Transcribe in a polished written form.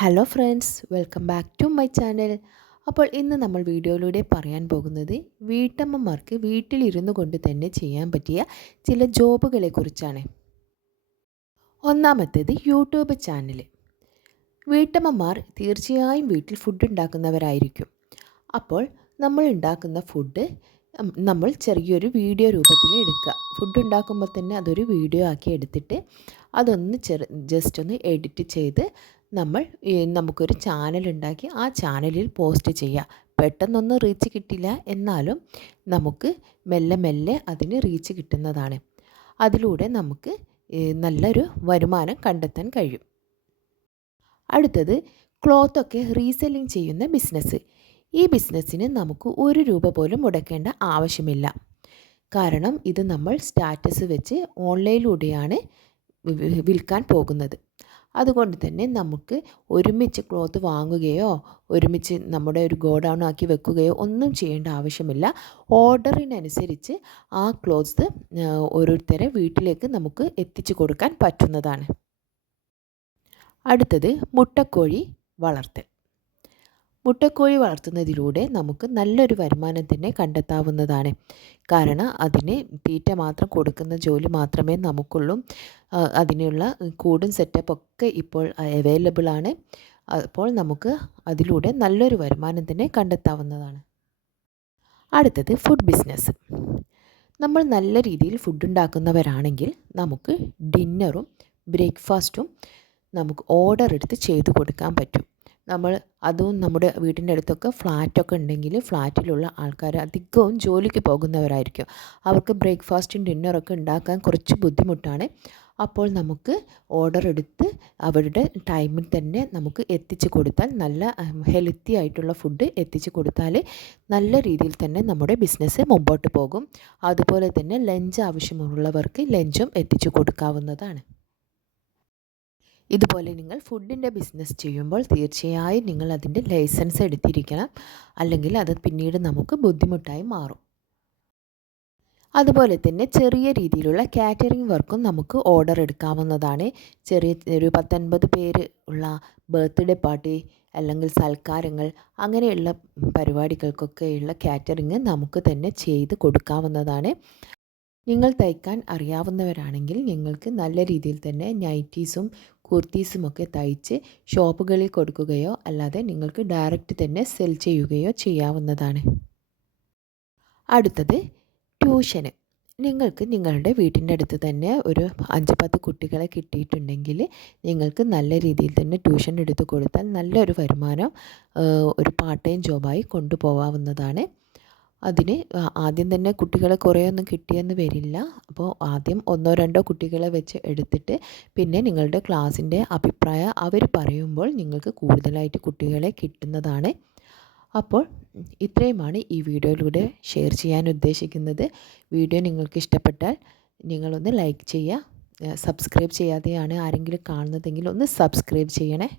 Hello friends, welcome back to my channel. അപ്പോൾ ഇന്ന് നമ്മൾ വീഡിയോയിലൂടെ പറയാൻ പോകുന്നത് വീട്ടമ്മമാർക്ക് വീട്ടിലിരുന്നു കൊണ്ട് തന്നെ ചെയ്യാൻ പറ്റിയ ചില ജോബുകളെ കുറിച്ചാണ്. ഒന്നാമത്തേത് യൂട്യൂബ് ചാനൽ. വീട്ടമ്മമാർ തീർച്ചയായും വീട്ടിൽ ഫുഡ് ഉണ്ടാക്കുന്നവരായിരിക്കും. അപ്പോൾ നമ്മൾ ഉണ്ടാക്കുന്ന ഫുഡ് നമ്മൾ ചെറിയൊരു വീഡിയോ രൂപത്തിൽ എടുക്കുക. ഫുഡ് ഉണ്ടാക്കുമ്പോൾ തന്നെ അതൊരു വീഡിയോ ആക്കി എടുത്തിട്ട് അതൊന്ന് ജസ്റ്റ് ഒന്ന് എഡിറ്റ് ചെയ്ത് നമ്മൾ നമുക്കൊരു ചാനൽ ഉണ്ടാക്കി ആ ചാനലിൽ പോസ്റ്റ് ചെയ്യുക. പെട്ടെന്നൊന്നും റീച്ച് കിട്ടില്ല, എന്നാലും നമുക്ക് മെല്ലെ മെല്ലെ അതിന് റീച്ച് കിട്ടുന്നതാണ്. അതിലൂടെ നമുക്ക് നല്ലൊരു വരുമാനം കണ്ടെത്താൻ കഴിയും. അടുത്തത് ക്ലോത്തൊക്കെ റീസെല്ലിംഗ് ചെയ്യുന്ന ബിസിനസ്. ഈ ബിസിനസ്സിന് നമുക്ക് 1 രൂപ പോലും മുടക്കേണ്ട ആവശ്യമില്ല. കാരണം ഇത് നമ്മൾ സ്റ്റാറ്റസ് വെച്ച് ഓൺലൈനിലൂടെയാണ് വിൽക്കാൻ പോകുന്നത്. അതുകൊണ്ട് തന്നെ നമുക്ക് ഒരുമിച്ച് ക്ലോത്ത് വാങ്ങുകയോ ഒരുമിച്ച് നമ്മുടെ ഒരു ഗോഡൗൺ ആക്കി വെക്കുകയോ ഒന്നും ചെയ്യേണ്ട ആവശ്യമില്ല. ഓർഡറിനനുസരിച്ച് ആ ക്ലോത്ത്സ് ഓരോരുത്തരെ വീട്ടിലേക്ക് നമുക്ക് എത്തിച്ചു കൊടുക്കാൻ പറ്റുന്നതാണ്. അടുത്തത് മുട്ടക്കോഴി വളർത്തൽ. മുട്ടക്കോഴി വളർത്തുന്നതിലൂടെ നമുക്ക് നല്ലൊരു വരുമാനം തന്നെ കണ്ടെത്താവുന്നതാണ്. കാരണം അതിന് തീറ്റ മാത്രം കൊടുക്കുന്ന ജോലി മാത്രമേ നമുക്കുള്ളൂ. അതിനുള്ള കൂടും സെറ്റപ്പൊക്കെ ഇപ്പോൾ അവൈലബിൾ ആണ്. അപ്പോൾ നമുക്ക് അതിലൂടെ നല്ലൊരു വരുമാനം തന്നെ കണ്ടെത്താവുന്നതാണ്. അടുത്തത് ഫുഡ് ബിസിനസ്. നമ്മൾ നല്ല രീതിയിൽ ഫുഡ് ഉണ്ടാക്കുന്നവരാണെങ്കിൽ നമുക്ക് ഡിന്നറും ബ്രേക്ക്ഫാസ്റ്റും നമുക്ക് ഓർഡർ എടുത്ത് ചെയ്തു കൊടുക്കാൻ പറ്റും. അതും നമ്മുടെ വീടിൻ്റെ അടുത്തൊക്കെ ഫ്ലാറ്റൊക്കെ ഉണ്ടെങ്കിൽ ഫ്ലാറ്റിലുള്ള ആൾക്കാർ അധികവും ജോലിക്ക് പോകുന്നവരായിരിക്കും. അവർക്ക് ബ്രേക്ക്ഫാസ്റ്റും ഡിന്നറൊക്കെ ഉണ്ടാക്കാൻ കുറച്ച് ബുദ്ധിമുട്ടാണ്. അപ്പോൾ നമുക്ക് ഓർഡർ എടുത്ത് അവരുടെ ടൈമിൽ തന്നെ നമുക്ക് എത്തിച്ചു കൊടുത്താൽ, നല്ല ഹെൽത്തി ആയിട്ടുള്ള ഫുഡ് എത്തിച്ചു കൊടുത്താൽ നല്ല രീതിയിൽ തന്നെ നമ്മുടെ ബിസിനസ് മുമ്പോട്ട് പോകും. അതുപോലെ തന്നെ ലഞ്ച് ആവശ്യമുള്ളവർക്ക് ലഞ്ചും എത്തിച്ചു കൊടുക്കാവുന്നതാണ്. ഇതുപോലെ നിങ്ങൾ ഫുഡിൻ്റെ ബിസിനസ് ചെയ്യുമ്പോൾ തീർച്ചയായും നിങ്ങൾ അതിൻ്റെ ലൈസൻസ് എടുത്തിരിക്കണം. അല്ലെങ്കിൽ അത് പിന്നീട് നമുക്ക് ബുദ്ധിമുട്ടായി മാറും. അതുപോലെ തന്നെ ചെറിയ രീതിയിലുള്ള കാറ്ററിംഗ് വർക്കും നമുക്ക് ഓർഡർ എടുക്കാവുന്നതാണ്. ചെറിയ ഒരു 10-50 പേര് ഉള്ള ബർത്ത്ഡേ പാർട്ടി അല്ലെങ്കിൽ സൽക്കാരങ്ങൾ, അങ്ങനെയുള്ള പരിപാടികൾക്കൊക്കെയുള്ള കാറ്ററിംഗ് നമുക്ക് തന്നെ ചെയ്ത് കൊടുക്കാവുന്നതാണ്. നിങ്ങൾ തയ്ക്കാൻ അറിയാവുന്നവരാണെങ്കിൽ നിങ്ങൾക്ക് നല്ല രീതിയിൽ തന്നെ നൈറ്റീസും കുർത്തീസുമൊക്കെ തയ്ച്ച് ഷോപ്പുകളിൽ കൊടുക്കുകയോ അല്ലാതെ നിങ്ങൾക്ക് ഡയറക്റ്റ് തന്നെ സെൽ ചെയ്യുകയോ ചെയ്യാവുന്നതാണ്. അടുത്തത് ട്യൂഷന്. നിങ്ങൾക്ക് നിങ്ങളുടെ വീട്ടിൻ്റെ അടുത്ത് തന്നെ ഒരു 5-10 കുട്ടികളെ കിട്ടിയിട്ടുണ്ടെങ്കിൽ നിങ്ങൾക്ക് നല്ല രീതിയിൽ തന്നെ ട്യൂഷൻ എടുത്ത് കൊടുത്താൽ നല്ലൊരു വരുമാനം ഒരു പാർട്ട് ടൈം ജോബായി കൊണ്ടുപോകാവുന്നതാണ്. അതിന് ആദ്യം തന്നെ കുട്ടികളെ കുറേയൊന്നും കിട്ടിയെന്ന് വരില്ല. അപ്പോൾ ആദ്യം 1-2 കുട്ടികളെ വെച്ച് എടുത്തിട്ട് പിന്നെ നിങ്ങളുടെ ക്ലാസ്സിൻ്റെ അഭിപ്രായം അവർ പറയുമ്പോൾ നിങ്ങൾക്ക് കൂടുതലായിട്ട് കുട്ടികളെ കിട്ടുന്നതാണ്. അപ്പോൾ ഇത്രയുമാണ് ഈ വീഡിയോയിലൂടെ ഷെയർ ചെയ്യാൻ ഉദ്ദേശിക്കുന്നത്. വീഡിയോ നിങ്ങൾക്ക് ഇഷ്ടപ്പെട്ടാൽ നിങ്ങളൊന്ന് ലൈക്ക് ചെയ്യുക. സബ്സ്ക്രൈബ് ചെയ്യാതെയാണ് ആരെങ്കിലും കാണുന്നതെങ്കിൽ ഒന്ന് സബ്സ്ക്രൈബ് ചെയ്യണേ.